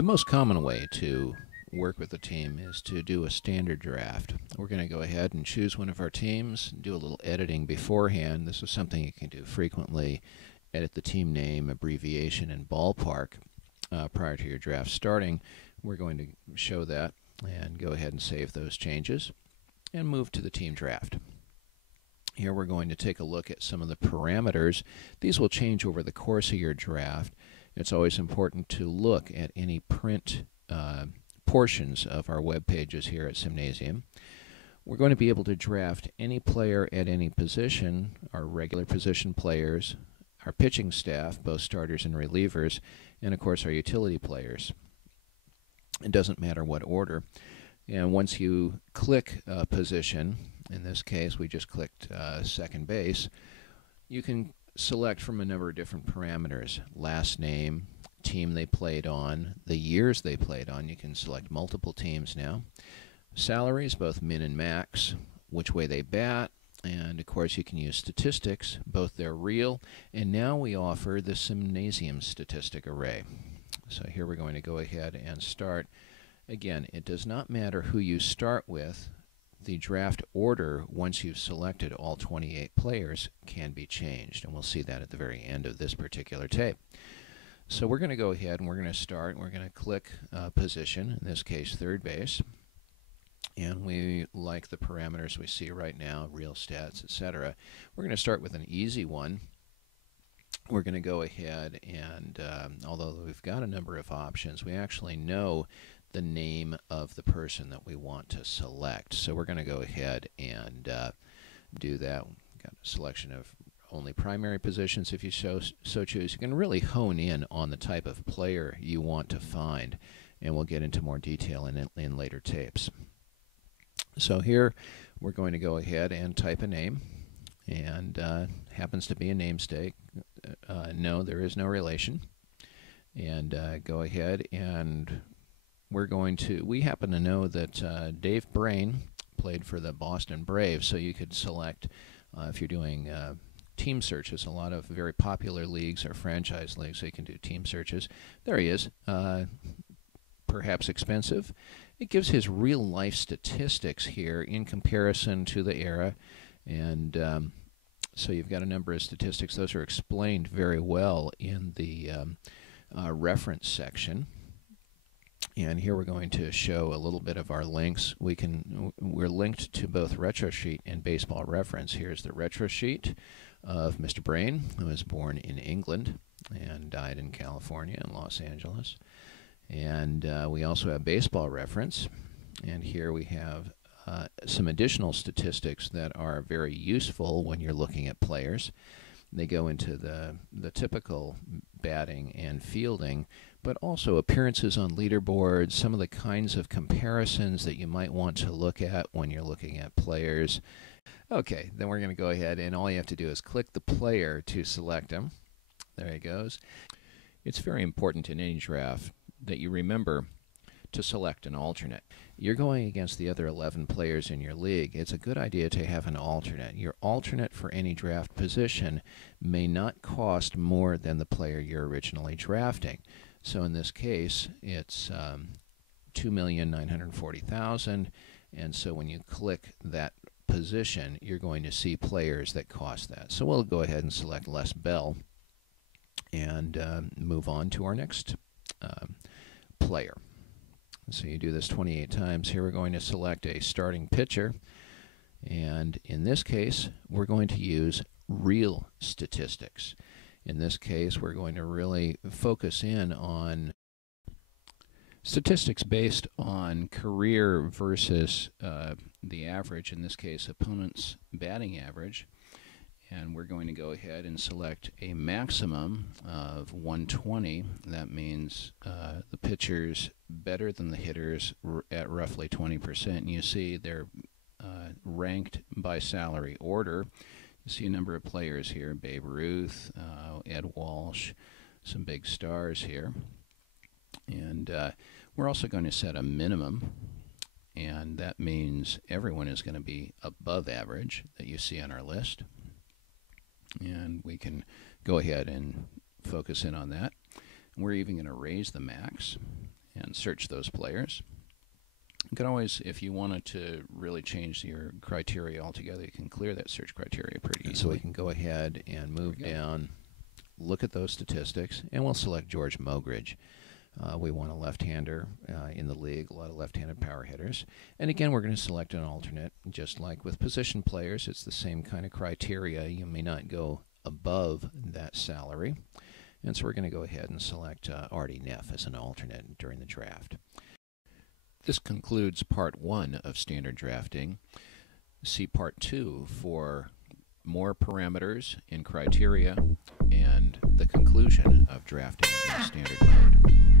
The most common way to work with a team is to do a standard draft. We're going to go ahead and choose one of our teams, do a little editing beforehand. This is something you can do frequently. Edit the team name, abbreviation, and ballpark prior to your draft starting. We're going to show that and go ahead and save those changes and move to the team draft. Here we're going to take a look at some of the parameters. These will change over the course of your draft. It's always important to look at any print portions of our web pages here at Simnasium. We're going to be able to draft any player at any position, our regular position players, our pitching staff, both starters and relievers, and of course our utility players. It doesn't matter what order. And once you click a position, in this case we just clicked second base, you can select from a number of different parameters: last name, team they played on, the years they played on. You can select multiple teams now. Salaries, both min and max, which way they bat, and of course you can use statistics, both their real, and now we offer the Simnasium statistic array. So here we're going to go ahead and start. Again, it does not matter who you start with. The draft order, once you've selected all 28 players, can be changed, and we'll see that at the very end of this particular tape. So we're going to go ahead and we're going to start. We're going to click position, in this case third base, and we like the parameters we see right now, real stats, etc. We're going to start with an easy one. We're going to go ahead and, although we've got a number of options, we actually know the name of the person that we want to select. So we're going to go ahead and do that. We've got a selection of only primary positions if you so choose. You can really hone in on the type of player you want to find, and we'll get into more detail in later tapes. So here we're going to go ahead and type a name, and happens to be a namesake. No, there is no relation. And go ahead and we happen to know that Dave Brain played for the Boston Braves, so you could select, if you're doing team searches, a lot of very popular leagues are franchise leagues, so you can do team searches. There he is, perhaps expensive. It gives his real life statistics here in comparison to the era, and so you've got a number of statistics. Those are explained very well in the reference section. And here we're going to show a little bit of our links. We're linked to both RetroSheet and Baseball Reference. Here's the RetroSheet of Mr. Brain, who was born in England and died in California and Los Angeles. And we also have Baseball Reference. And here we have some additional statistics that are very useful when you're looking at players. They go into the typical batting and fielding, but also appearances on leaderboards, some of the kinds of comparisons that you might want to look at when you're looking at players. Okay, then we're going to go ahead, and all you have to do is click the player to select him. There he goes. It's very important in any draft that you remember to select an alternate. You're going against the other 11 players in your league. It's a good idea to have an alternate. Your alternate for any draft position may not cost more than the player you're originally drafting. So in this case, it's $2,940,000, and so when you click that position, you're going to see players that cost that. So we'll go ahead and select Les Bell and move on to our next player. So you do this 28 times. Here we're going to select a starting pitcher, and in this case we're going to use real statistics. In this case we're going to really focus in on statistics based on career versus the average, in this case opponent's batting average. And we're going to go ahead and select a maximum of 120. That means the pitcher's better than the hitters at roughly 20%. And you see they're ranked by salary order. You see a number of players here: Babe Ruth, Ed Walsh, some big stars here. And we're also going to set a minimum, and that means everyone is going to be above average that you see on our list. And we can go ahead and focus in on that. We're even going to raise the max, and search those players. You can always, if you wanted to really change your criteria altogether, you can clear that search criteria pretty easily. So we can go ahead and move down, look at those statistics, and we'll select George Mogridge. We want a left-hander in the league, a lot of left-handed power hitters. And again, we're going to select an alternate. Just like with position players, it's the same kind of criteria. You may not go above that salary. And so we're going to go ahead and select Artie Neff as an alternate during the draft. This concludes part 1 of standard drafting. See part 2 for more parameters and criteria and the conclusion of drafting in standard mode.